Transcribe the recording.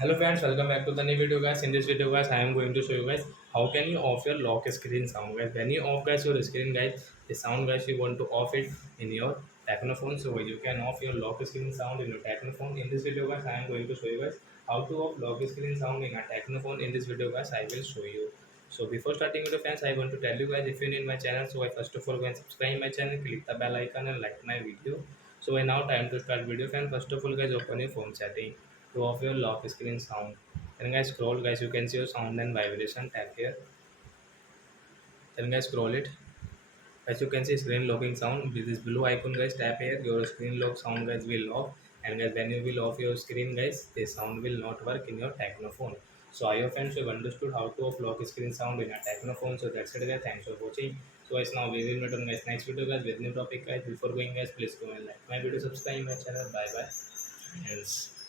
Hello friends, welcome back to the new video guys. In this video guys, I am going to show you guys how can you off your lock screen sound guys. When you off guys your screen guys, the sound guys you want to off it in your Tecno phone. So you can off your lock screen sound in your Tecno phone. In this video guys, I am going to show you guys how to off lock screen sound in a Tecno phone. In this video guys, I will show you. So before starting video friends, I want to tell you guys if you need my channel, so I first of all go and subscribe my channel, click the bell icon and like my video. So I now time to start video friends. First of all guys, open your phone setting to off your lock screen sound. Then guys scroll guys, you can see your sound and vibration, tap here. Then guys scroll it. As you can see screen locking sound with this blue icon guys, tap here, your screen lock sound guys will off. And guys when you will off your screen guys, the sound will not work in your Tecno phone. So I hope friends you have understood how to off lock screen sound in a Tecno phone. So that's it guys, thanks for watching. So guys now we will meet on guys next video guys with new topic guys. Before going guys, please go and like my video, subscribe my channel. Bye bye. Yes.